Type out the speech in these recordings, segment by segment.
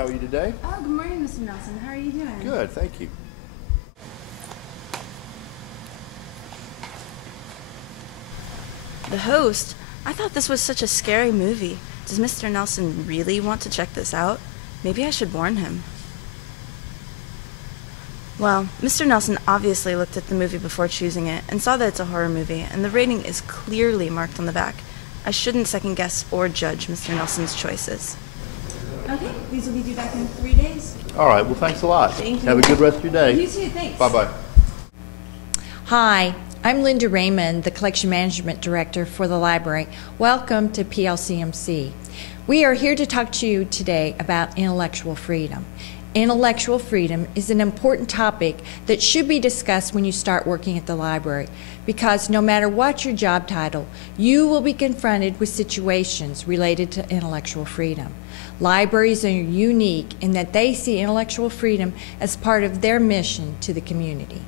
How are you today? Oh, good morning, Mr. Nelson. How are you doing? Good, thank you. The Host? I thought this was such a scary movie. Does Mr. Nelson really want to check this out? Maybe I should warn him. Well, Mr. Nelson obviously looked at the movie before choosing it and saw that it's a horror movie, and the rating is clearly marked on the back. I shouldn't second guess or judge Mr. Nelson's choices. Okay, these will be due back in 3 days. All right, well, thanks a lot. Thank you. Have a good rest of your day. You too, thanks. Bye-bye. Hi, I'm Linda Raymond, the Collection Management Director for the library. Welcome to PLCMC. We are here to talk to you today about intellectual freedom. Intellectual freedom is an important topic that should be discussed when you start working at the library, because no matter what your job title, you will be confronted with situations related to intellectual freedom. Libraries are unique in that they see intellectual freedom as part of their mission to the community.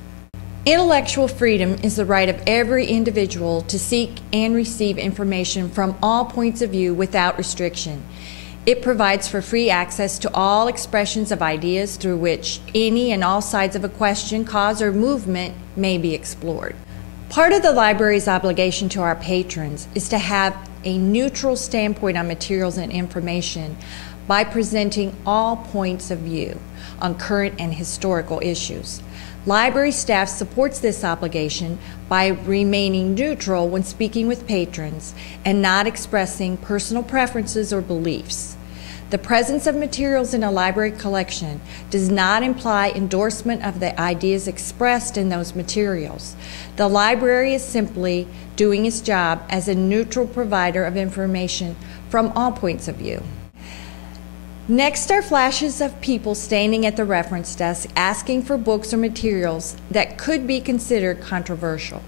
Intellectual freedom is the right of every individual to seek and receive information from all points of view without restriction. It provides for free access to all expressions of ideas through which any and all sides of a question, cause, or movement may be explored. Part of the library's obligation to our patrons is to have a neutral standpoint on materials and information by presenting all points of view on current and historical issues. Library staff supports this obligation by remaining neutral when speaking with patrons and not expressing personal preferences or beliefs. The presence of materials in a library collection does not imply endorsement of the ideas expressed in those materials. The library is simply doing its job as a neutral provider of information from all points of view. Next are flashes of people standing at the reference desk asking for books or materials that could be considered controversial.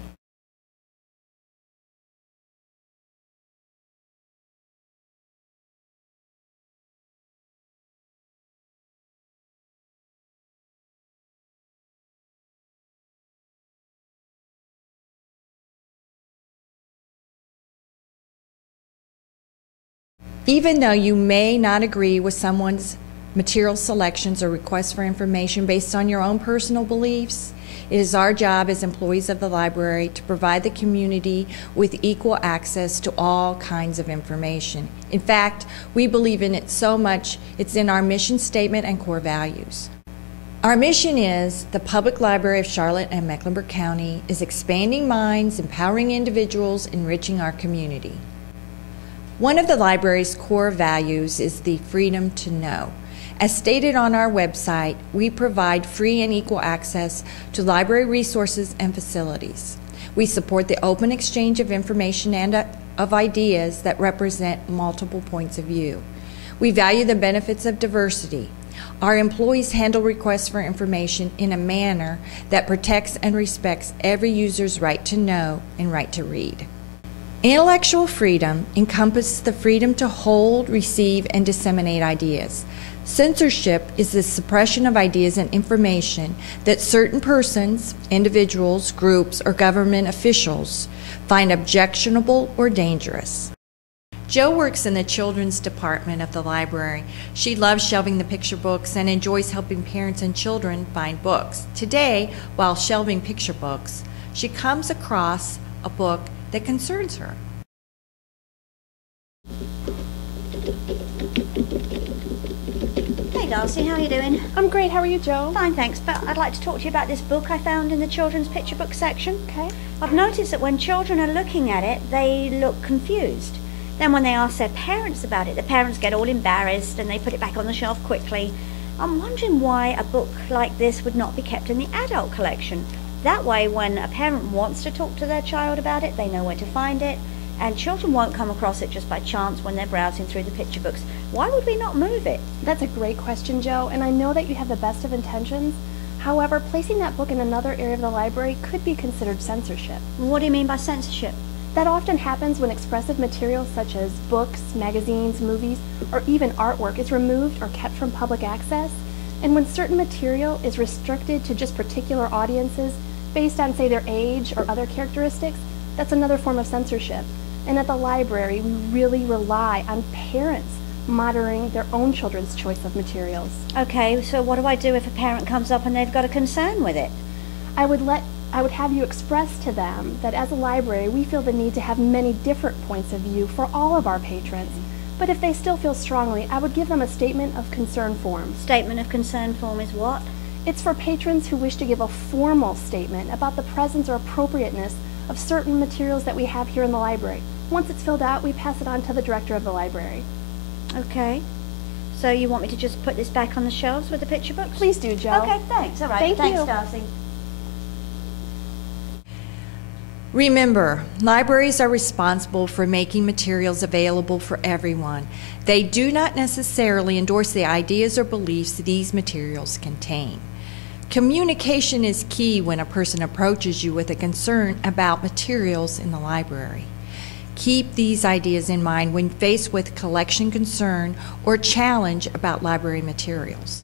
Even though you may not agree with someone's material selections or requests for information based on your own personal beliefs, it is our job as employees of the library to provide the community with equal access to all kinds of information. In fact, we believe in it so much, it's in our mission statement and core values. Our mission is the Public Library of Charlotte and Mecklenburg County is expanding minds, empowering individuals, enriching our community. One of the library's core values is the freedom to know. As stated on our website, we provide free and equal access to library resources and facilities. We support the open exchange of information and of ideas that represent multiple points of view. We value the benefits of diversity. Our employees handle requests for information in a manner that protects and respects every user's right to know and right to read. Intellectual freedom encompasses the freedom to hold, receive, and disseminate ideas. Censorship is the suppression of ideas and information that certain persons, individuals, groups, or government officials find objectionable or dangerous. Jo works in the children's department of the library. She loves shelving the picture books and enjoys helping parents and children find books. Today, while shelving picture books, she comes across a book that concerns her. Hey Darcy, how are you doing? I'm great, how are you, Jo? Fine, thanks, but I'd like to talk to you about this book I found in the children's picture book section. Okay. I've noticed that when children are looking at it, they look confused. Then when they ask their parents about it, the parents get all embarrassed and they put it back on the shelf quickly. I'm wondering why a book like this would not be kept in the adult collection. That way, when a parent wants to talk to their child about it, they know where to find it, and children won't come across it just by chance when they're browsing through the picture books. Why would we not move it? That's a great question, Jo, and I know that you have the best of intentions. However, placing that book in another area of the library could be considered censorship. What do you mean by censorship? That often happens when expressive materials such as books, magazines, movies, or even artwork is removed or kept from public access, and when certain material is restricted to just particular audiences based on, say, their age or other characteristics, that's another form of censorship. And at the library, we really rely on parents monitoring their own children's choice of materials. Okay, so what do I do if a parent comes up and they've got a concern with it? I would have you express to them that as a library, we feel the need to have many different points of view for all of our patrons. But if they still feel strongly, I would give them a statement of concern form. Statement of concern form is what? It's for patrons who wish to give a formal statement about the presence or appropriateness of certain materials that we have here in the library. Once it's filled out, we pass it on to the director of the library. Okay. So you want me to just put this back on the shelves with the picture books? Please do, Jo. Okay, thanks. All right. Thank Thanks, you. Darcy. Remember, libraries are responsible for making materials available for everyone. They do not necessarily endorse the ideas or beliefs these materials contain. Communication is key when a person approaches you with a concern about materials in the library. Keep these ideas in mind when faced with collection concern or challenge about library materials.